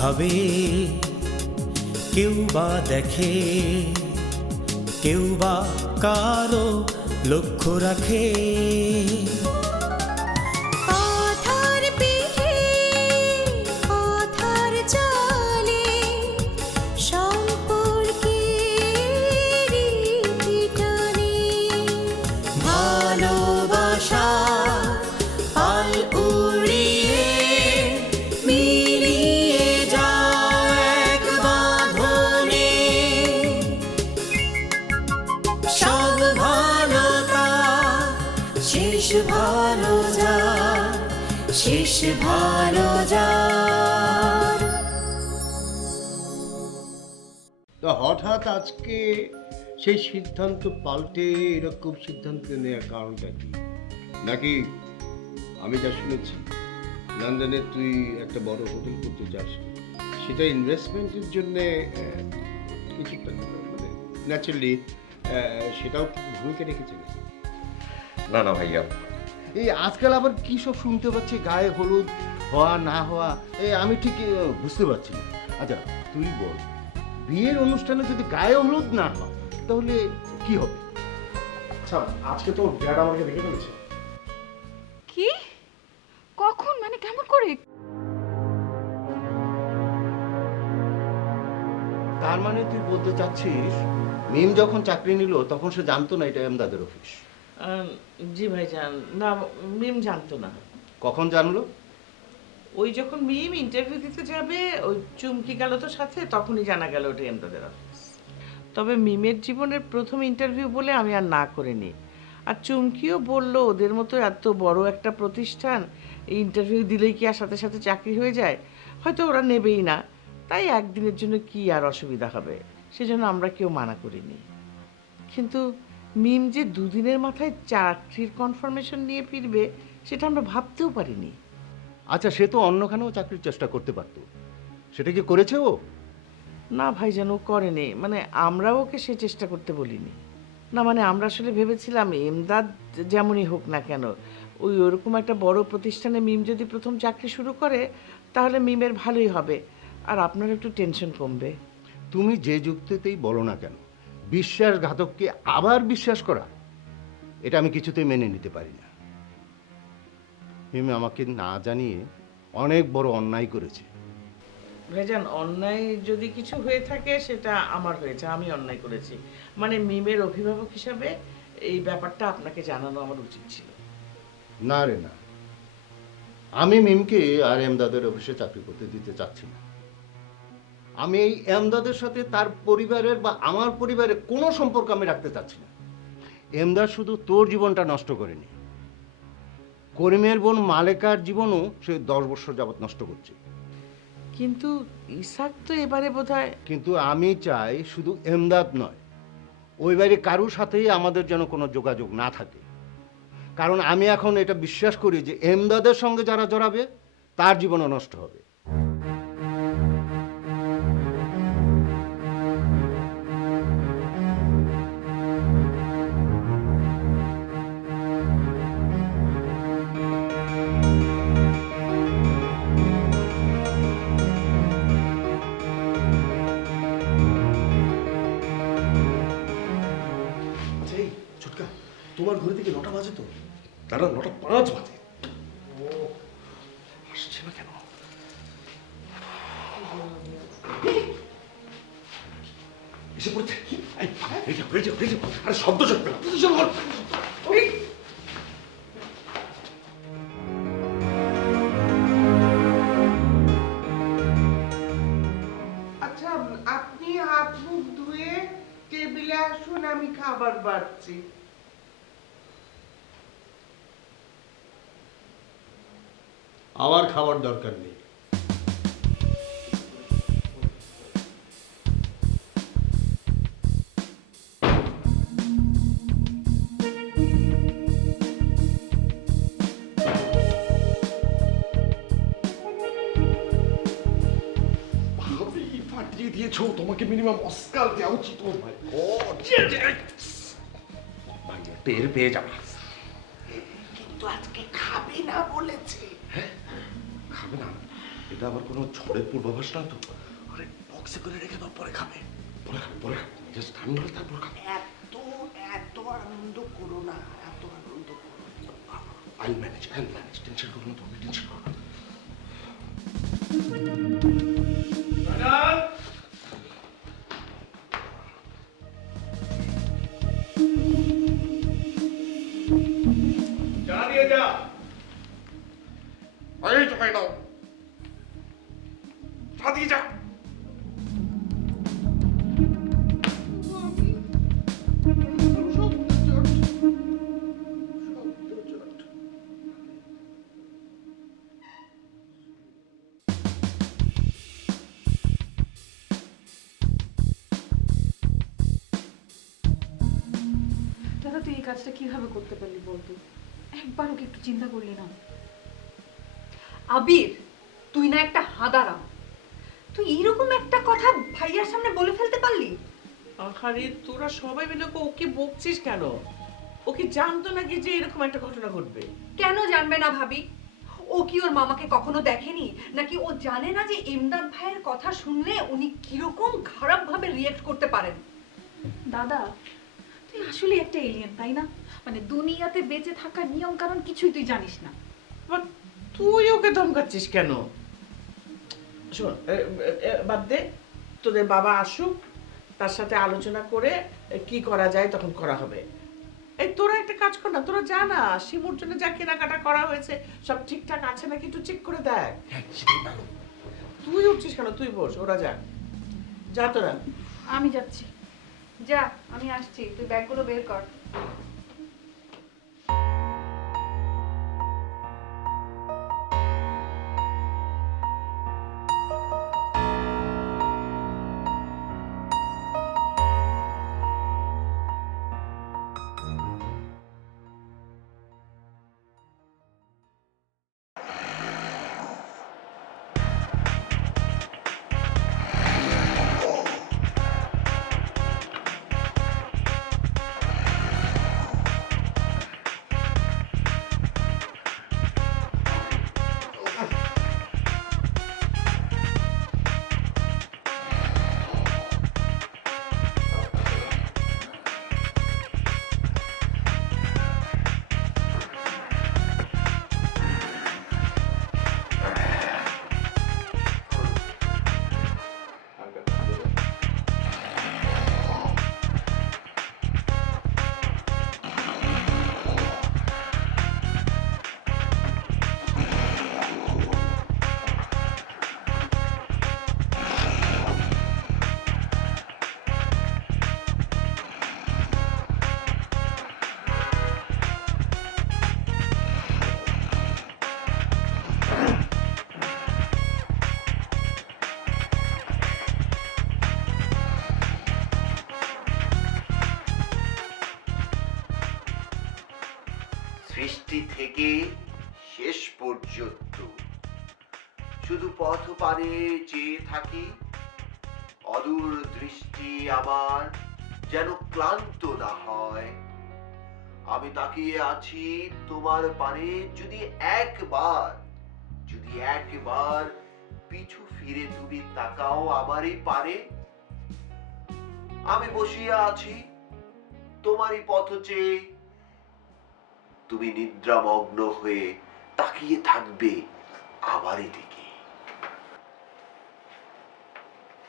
ভাবে কেউ বা দেখে কেউ বা কারও লক্ষ্য রাখে। হঠাৎ আজকে সেই সিদ্ধান্ত পাল্টে এরকম সিদ্ধান্ত নেওয়ার কারণটা কি? নাকি আমি যা শুনেছি লন্ডনে তুই একটা বড় হোটেল করতে চাস সেটা ইনভেস্টমেন্টের জন্যে কিছুটা মানে ন্যাচারালি সেটাও ভূমিকা রেখেছে না না ভাইয়া। এই আজকাল আবার কি সব শুনতে পাচ্ছি গায়ে হলুদ হওয়া না হওয়া এই আমি ঠিক বুঝতে পারছি না। আচ্ছা তুই বল। বিয়ের অনুষ্ঠানে যদি গায়ে হলুদ না হয় তাহলে কি হবে? আচ্ছা আজকে তো ড্যাড আমাকে দেখে ফেলেছে। কি? কখন? মানে কেমন করে? তার মানে তুই বলতে চাচ্ছিস মিম যখন চাকরি নিল তখন সে জানতো না এটা এমদাদের অফিস। জি ভাইজান না মিম জানতো না। কখন জানলো? ওই যখন মিম ইন্টারভিউ দিতে যাবে, ওই চুমকি গেল তো সাথে, তখনই জানা গেল ওটা এমদাদের অফিস তবে মিমের জীবনের প্রথম ইন্টারভিউ বলে আমি আর না করিনি আর চুমকিও বলল, ওদের মতো এত বড় একটা প্রতিষ্ঠান ইন্টারভিউ দিলেই কি আর সাথে সাথে চাকরি হয়ে যায়? হয়তো ওরা নেবেই না। তাই একদিনের জন্য কি আর অসুবিধা হবে? সেজন্য আমরা কেউ মানা করিনি। কিন্তু মিম যে দুদিনের মাথায় চাকরির কনফার্মেশন নিয়ে ফিরবে, সেটা আমরা ভাবতেও পারিনি। আচ্ছা সে তো অন্যখানেও চাকরির চেষ্টা করতে পারতো। সেটা কি করেছে ও? না ভাইজান ও করেনি মানে আমরা ওকে সে চেষ্টা করতে বলিনি। না মানে আমরা আসলে ভেবেছিলাম এমদাদ যেমনই হোক না কেন ওই ওরকম একটা বড় প্রতিষ্ঠানে মিম যদি প্রথম চাকরি শুরু করে তাহলে মিমের ভালোই হবে। আর আপনার একটু টেনশন কমবে। তুমি যে যুক্তিতেই বলো না কেন বিশ্বাসঘাতককে আবার বিশ্বাস করা এটা আমি কিছুতেই মেনে নিতে পারি না। মিম আমাকে না জানিয়ে অনেক বড় অন্যায় করেছে। ভাইজান অন্যায় যদি কিছু হয়ে থাকে সেটা আমার হয়েছে আমি অন্যায় করেছি। মানে মিমের অভিভাবক হিসাবে এই ব্যাপারটা আপনাকে জানানো আমার উচিত ছিল। না রে না। আমি মিমকে আর এমদাদের অফিসে চাকরি করতে দিতে চাচ্ছি না। আমি এই এমদাদের সাথে তার পরিবারের বা আমার পরিবারের কোনো সম্পর্ক আমি রাখতে চাচ্ছি না। এমদাদ শুধু তোর জীবনটা নষ্ট করেনি। করিমের বোন মালেকার জীবনও সে দশ বছর যাবৎ নষ্ট করছে। কিন্তু ইসাক তো এবারে বোধহয় কিন্তু আমি চাই শুধু এমদাদ নয় ওই বাইরে কারুর সাথেই আমাদের যেন কোনো যোগাযোগ না থাকে। কারণ আমি এখন এটা বিশ্বাস করি যে এমদাদের সঙ্গে যারা জড়াবে তার জীবনও নষ্ট হবে। তোমার ঘড়ি থেকে নটা বাজে তো? দাঁড়া নটা পাঁচ বাজে। আসছে না কেন? এসে পড়ছে। আরে, শব্দ চলবে আমার খাবার দরকার নেই। ফাটিয়ে দিয়েছ তোমাকে মিনিমাম অস্কার দেওয়া উচিত। ও মাই গড টের পেয়ে যাবে কিন্তু আজকে খাবে না বলেছে খাবে না এটা আবার কোনো ঝড়ের পূর্বাভাস না তো? আরে বক্সে করে রেখে দাও পরে খাবে। পরে খাবে পরে খাবে। জাস্ট ঠান্ডা হলে তারপর খাবে। এত এত আনন্দ করো না এত আনন্দ করো। I manage I manage tension করো না তুমি টেনশন করো কাজটা কীভাবে করতে পারলি বলতো? একবারও কি একটু চিন্তা করলি না? আবির তুই না একটা হাদারাম। তুই এইরকম একটা কথা ভাইয়ার সামনে বলে ফেলতে পারলি? আহারে তোরা সবাই মিলে ওকে- ওকে বকছিস কেন? ও কি জানতো নাকি যে এরকম একটা ঘটনা ঘটবে? কেন জানবে না ভাবি? ও কি ওর মামাকে কখনো দেখেনি? নাকি ও জানে না যে ইমদাদ ভাইয়ের কথা শুনলে উনি কীরকম খারাপ ভাবে রিয়েক্ট করতে পারেন? দাদা তুই আসলে একটা এলিয়েন তাই না? মানে দুনিয়াতে বেঁচে থাকার নিয়ম কারণ কিছুই তুই জানিস না। বাট তুই ওকে ধমকাচ্ছিস কেন? শোন এ- এ- এ- বাদ দে তোদের বাবা আসুক তার সাথে আলোচনা করে এ, কি করা যায় তখন করা হবে। এই তোরা একটা কাজ কর না তোরা জানা শিমুর জন্য যা কেনাকাটা করা হয়েছে সব ঠিকঠাক আছে নাকি একটু চেক করে দেখ। হ্যাঁ সেটাই ভালো। তুই উঠছিস কেন? তুই বস ওরা যা যা তোরা। আমি যাচ্ছি। যা আমি আসছি তুই ব্যাগগুলো বের কর। পানে চেয়ে থাকি। অদূর দৃষ্টি আমার যেন ক্লান্ত না হয়। আমি তাকিয়ে আছি তোমার পানে, যদি একবার যদি একবার পিছু ফিরে তুমি তাকাও আমারই পারে আমি বসিয়া আছি তোমারই পথ চেয়ে। তুমি নিদ্রামগ্ন হয়ে তাকিয়ে থাকবে আমারই দিকে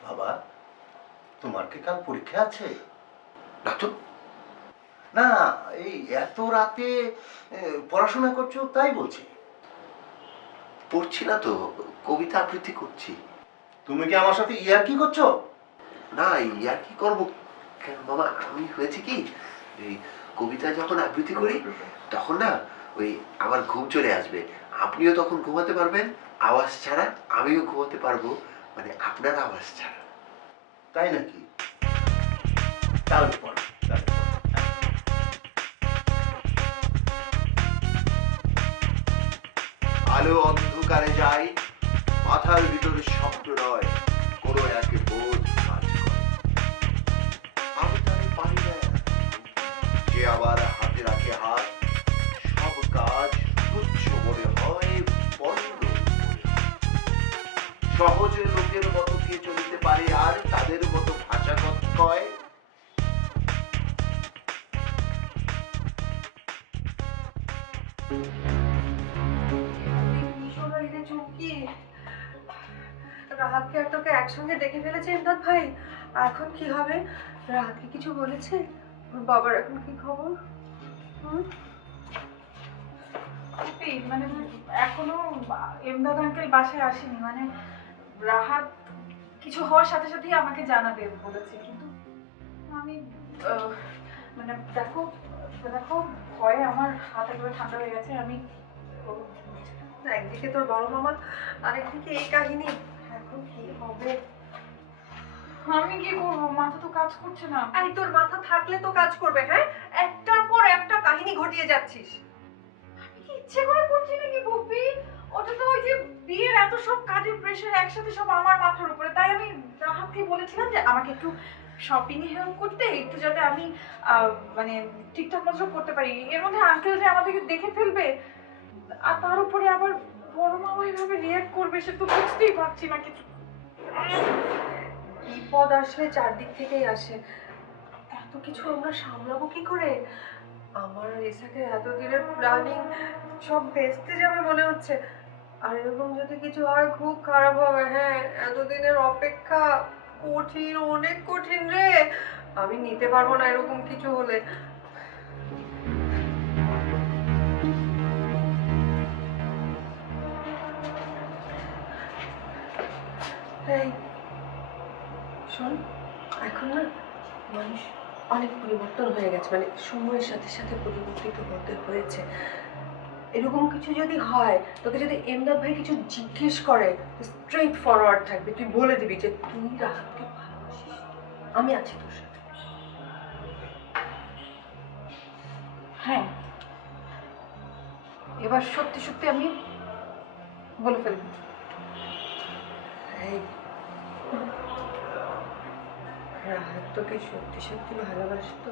বাবা তোমার কি কাল পরীক্ষা আছে? না তো না এই এত রাতে পড়াশোনা করছ তাই বলছি। পড়ছি না তো কবিতা আবৃত্তি করছি। তুমি কি আমার সাথে ইয়ার কি করছ? না ইয়ার কি করব কেন বাবা? আমি হয়েছে কি এই কবিতা যখন আবৃত্তি করি তখন না ওই আমার ঘুম চলে আসবে। আপনিও তখন ঘুমাতে পারবেন আওয়াজ ছাড়া আমিও ঘুমাতে পারব মানে আপনার আওয়াজ ছাড়া। তাই নাকি? তারপর আলো অন্ধকারে যাই মাথার ভিতরে শব্দ রয়, কোনো একে বোধ কাজ করে। আমি পারি না। যে আবার হাতে রাখে হাত, সব কাজ তুচ্ছ মনে হয়, বন্ধ সহজে লোকের মতো কে চলতে পারে আর কয় রাহাতকে আর তোকে একসঙ্গে দেখে ফেলেছে ইমদাদ ভাই? এখন কি হবে? রাহাতকে কিছু বলেছে? বাবার এখন কি খবর? মানে এখনও এমদাদ আঙ্কেল বাসায় আসেনি। মানে রাহাত কিছু হওয়ার সাথে সাথেই আমাকে জানাবে বলেছে আমি মানে দেখো দেখো ভয়ে আমার হাত একেবারে ঠান্ডা হয়ে গেছে আমি একদিকে তোর বড় মামা আরেকদিকে এই কাহিনী। এখন কি হবে। আমি কি করব? মাথা তো কাজ করছে না। এই তোর মাথা থাকলে তো কাজ করবে হ্যাঁ? একটার পর একটা কাহিনী ঘটিয়ে যাচ্ছিস। আমি কি ইচ্ছে করে করছি নাকি বুপি ওটা তো ওই যে বিয়ের এত সব কাজের প্রেশার একসাথে সব আমার মাথার উপরে। তাই আমি রাহাতকে বলেছিলাম যে আমাকে একটু শপিং এ হেল্প করতে, একটু যাতে আমি মানে ঠিকঠাক মতো করতে পারি। এর মধ্যে আঙ্কেল যে আমাদেরকে দেখে ফেলবে, আর তার উপরে আবার বড় মা ওইভাবে রিয়াক্ট করবে, সে তো বুঝতেই পারছি না কিছু। বিপদ আসলে চারদিক থেকেই আসে। এত কিছু আমরা সামলাবো কি করে? আমার ইসাকের এতদিনের প্ল্যানিং সব বেচতে যাবে মনে হচ্ছে। আর এরকম যদি কিছু হয়, খুব খারাপ হবে। হ্যাঁ এতদিনের অপেক্ষা। কঠিন, অনেক কঠিন রে। আমি নিতে পারব না এরকম কিছু হলে। শোন, এখন না মানুষ অনেক পরিবর্তন হয়ে গেছে। মানে সময়ের সাথে সাথে পরিবর্তিত হতে হয়েছে। এরকম কিছু যদি হয় তোকে যদি এমদাদ ভাই কিছু জিজ্ঞেস করে স্ট্রেট ফরওয়ার্ড থাকবে। তুই বলে দিবি যে তুই রাহাতকে ভালোবাসিস? আমি আছি তোর সাথে। হ্যাঁ। এবার সত্যি সত্যি আমি বলে ফেলব। রাহাত তোকে সত্যি সত্যি ভালোবাসতো?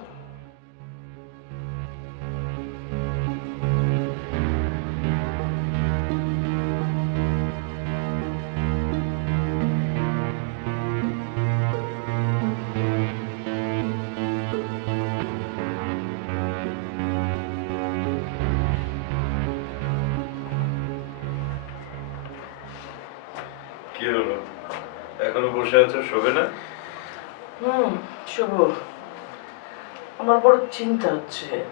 বসে শোবে না? হুম শুভ। আমার বড় চিন্তা হচ্ছে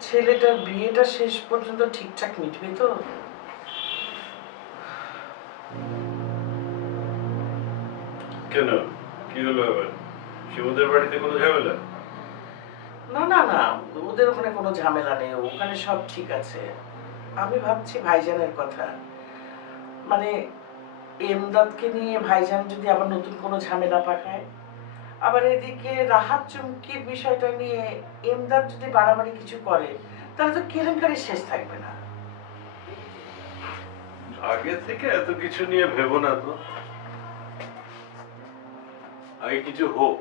ছেলেটার বিয়েটা শেষ পর্যন্ত ঠিকঠাক মিটবে তো? কেন? কি হলো আবার? শিবদের বাড়িতে কোনো ঝামেলা? না না না ওদের ওখানে কোনো ঝামেলা নেই ওখানে সব ঠিক আছে। আমি ভাবছি ভাইজানের কথা। মানে এমদাদকে নিয়ে ভাইজান যদি আবার নতুন কোনো ঝামেলা পাকায়? আবার এদিকে রাহাত চুমকির বিষয়টা নিয়ে এমদাদ যদি বাড়াবাড়ি কিছু করে তাহলে তো কেলেঙ্কারি শেষ থাকবে না। আগে থেকে এত কিছু নিয়ে ভেবো না তো। আগে কিছু হোক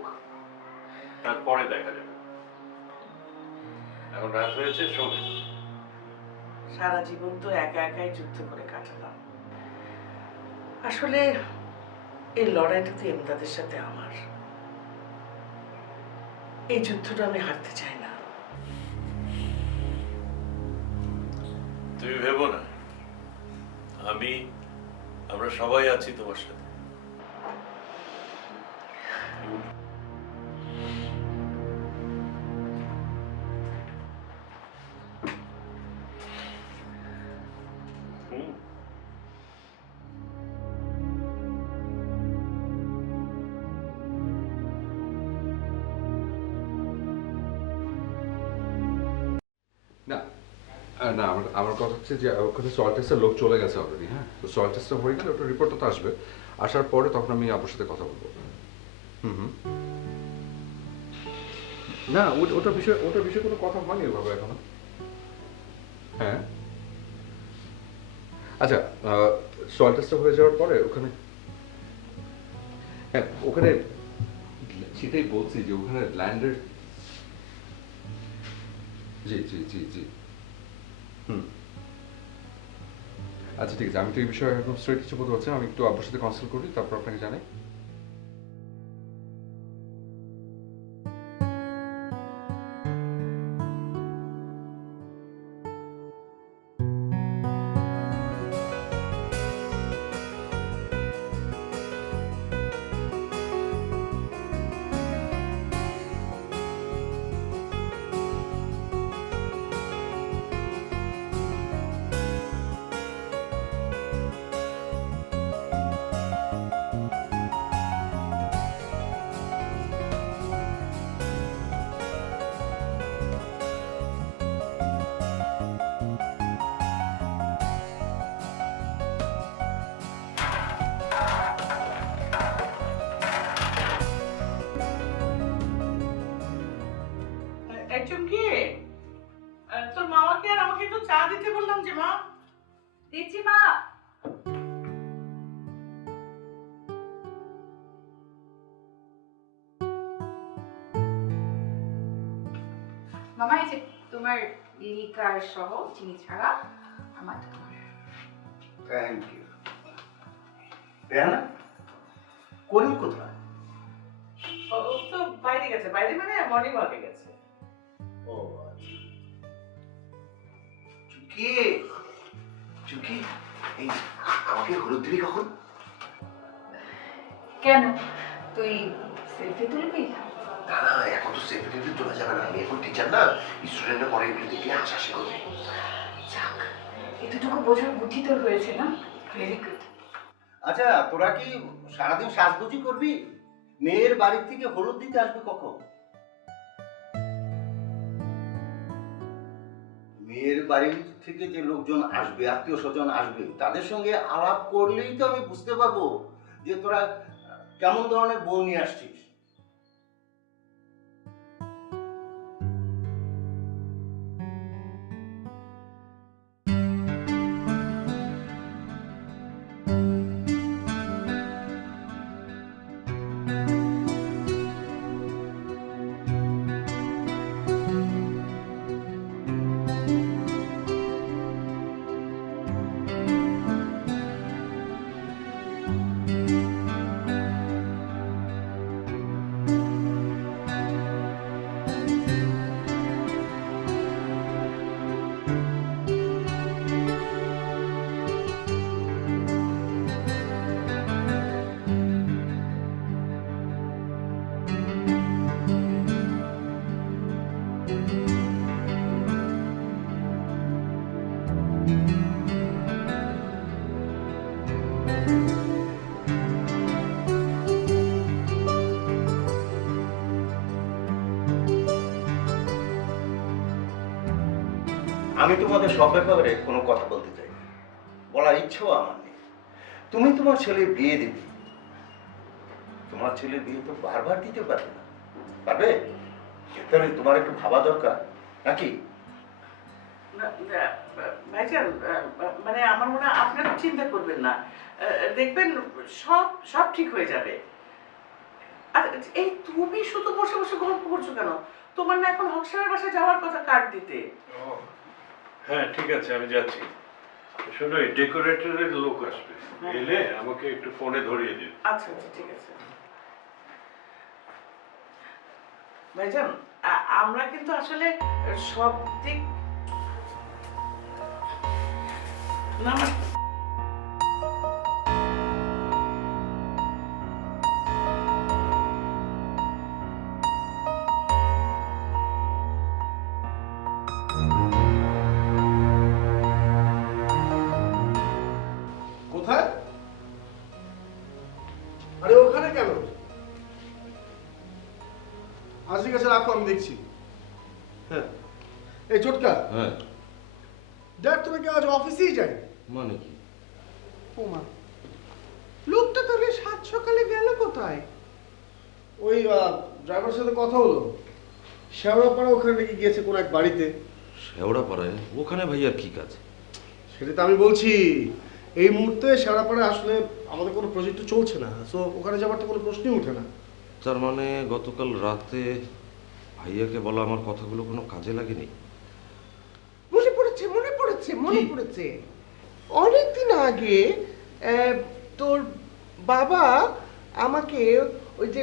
তারপরে দেখা যাবে। এখন রাত হয়েছে সারা জীবন তো একা একাই যুদ্ধ করে কাটালাম। আসলে এই লড়াইটা তো এমদাদের সাথে আমার। এই যুদ্ধটা আমি হারতে চাই না। তুমি ভেবো না। আমি, আমরা সবাই আছি তোমার সাথে। না আমার আমার কথা হচ্ছে যে ওখানে সয়েল টেস্টের লোক চলে গেছে অলরেডি হ্যাঁ? তো সয়েল টেস্টটা হয়ে গেলে ওটা রিপোর্টটা তো আসবে। আসার পরে তখন আমি আপনার সাথে কথা বলব। হুম হুম। না ওটা ওটা বিষয়ে ওটা বিষয়ে কোনো কথা হয়নি ওভাবে এখনও। হ্যাঁ। আচ্ছা সয়েল টেস্টটা হয়ে যাওয়ার পরে ওখানে হ্যাঁ ওখানে সেটাই বলছি যে ওখানে ল্যান্ডের জি জি জি জি। হুম। আচ্ছা ঠিক আছে। আমি তো এই বিষয়ে স্ট্রেট কিছু বলতে পারছি। আমি একটু আব্বুর সাথে কনসাল্ট করি, তারপর আপনাকে জানাই। তোমার লিকার সহ চিনি ছাড়া আমার থ্যাংক ইউ রেহানা করিম কোথায়? ও তো বাইরে গেছে বাইরে মানে মর্নিং ওয়াকে গেছে। ও আচ্ছা। চুকি চুকি এই আমাকে হলুদ দিবি কখন? কেন? তুই সেলফি তুলবি? না না এখন তো সেফটি তোলা যাবে না। আমি এখন টিচার না স্টুডেন্টের পরে এগুলো দেখলে হাসাহাসি করবে। যাক এতটুকু বোঝার বুদ্ধি তোর হয়েছে না? ভেরি গুড আচ্ছা তোরা কি সারাদিন সাজগুজি করবি? মেয়ের বাড়ির থেকে হলুদ দিতে আসবে কখন? মেয়ের বাড়ির থেকে যে লোকজন আসবে আত্মীয় স্বজন আসবে তাদের সঙ্গে আলাপ করলেই তো আমি বুঝতে পারব যে তোরা কেমন ধরনের বউ নিয়ে আসছিস। আমি তোমাদের সব ব্যাপারে কোনো কথা বলতে চাই না। বলার ইচ্ছাও আমার নেই। তুমি তোমার ছেলের বিয়ে দেবে। তোমার ছেলের বিয়ে তো বারবার দিতে পারবে না। পারবে? তাহলে তোমার একটু ভাবা দরকার নাকি? ভাইজান আহ, মানে আমার মনে হয় আপনারা চিন্তা করবেন না। আহ, দেখবেন সব সব ঠিক হয়ে যাবে। আর এই তুমি শুধু বসে বসে গল্প করছ কেন? তোমার না এখন হকসামের বাসায় যাওয়ার কথা কার্ড দিতে? হ্যাঁ ঠিক আছে আমি যাচ্ছি। শোনো ডেকোরেটরের লোক আসবে। হ্যাঁ। এলে আমাকে একটু ফোনে ধরিয়ে দিন আচ্ছা আচ্ছা ঠিক আছে। ভাইজান আমরা কিন্তু আসলে সব দিক না আমি দেখছি। হ্যাঁ। এই চোটকা হ্যাঁ। দেখ তুমি কি আজ অফিসেই যাই? মানে কি? ওমা লোকটা তাহলে সাত সকালে গেল কোথায়? ওই ড্রাইভারের সাথে কথা হলো। শেওড়াপাড়া ওখানে নাকি গিয়েছে কোন এক বাড়িতে। শেওড়া পাড়ায় ওখানে ভাইয়ার কি কাজ? সেটা তো আমি বলছি। এই মুহূর্তে শেওড়াপাড়া আসলে আমাদের কোনো প্রজেক্ট চলছে না। সো ওখানে যাবার তো কোনো প্রশ্নই ওঠে না। তার মানে গতকাল রাতে ভাইয়াকে বলা আমার কথাগুলো কোনো কাজে লাগেনি? মনে পড়েছে মনে পড়েছে মনে পড়েছে। অনেকদিন আগে তোর বাবা আমাকে ওই যে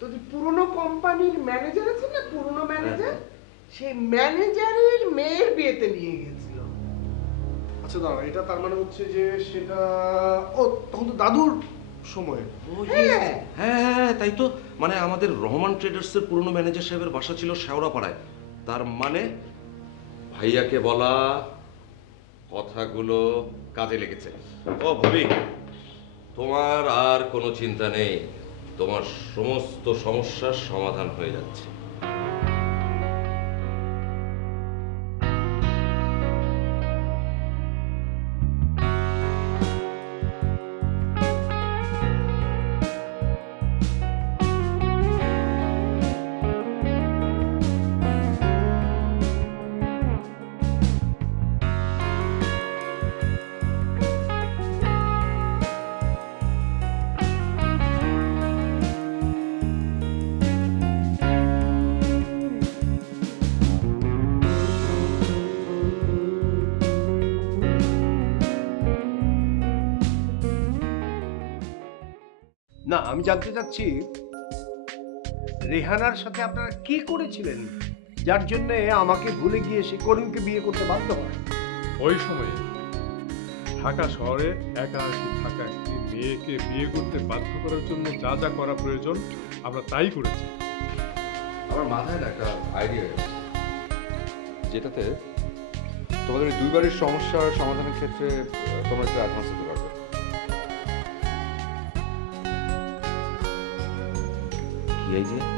তোদের পুরনো কোম্পানির ম্যানেজার আছে না পুরনো ম্যানেজার? সেই ম্যানেজারের মেয়ের বিয়েতে নিয়ে গেছিল। আচ্ছা দাঁড়া এটা তার মানে হচ্ছে যে সেটা ও তখন তো দাদুর সময়। হ্যাঁ। হ্যাঁ হ্যাঁ হ্যাঁ, তাই তো। মানে আমাদের রহমান ট্রেডার্সের পুরনো ম্যানেজার সাহেবের বাসা ছিল শেওড়াপাড়ায়। তার মানে ভাইয়াকে বলা কথাগুলো কাজে লেগেছে। ও ভাবি তোমার আর কোনো চিন্তা নেই। তোমার সমস্ত সমস্যার সমাধান হয়ে যাচ্ছে। আমি জানতে চাচ্ছি রেহানার সাথে আপনারা কি করেছিলেন যার জন্য আমাকে ভুলে গিয়ে সে করিমকে বিয়ে করতে বাধ্য হয়? ওই সময়ে ঢাকা শহরে একাকি থাকা একটি মেয়েকে বিয়ে করতে বাধ্য করার জন্য যা যা করা প্রয়োজন আমরা তাই করেছি। আমার মাথায় না একটা আইডিয়া যেটাতে তোমাদের দুইবারের সমস্যার সমাধানের ক্ষেত্রে তোমরা একটু অ্যাডভান্স দিতে পারবে কি আইডিয়া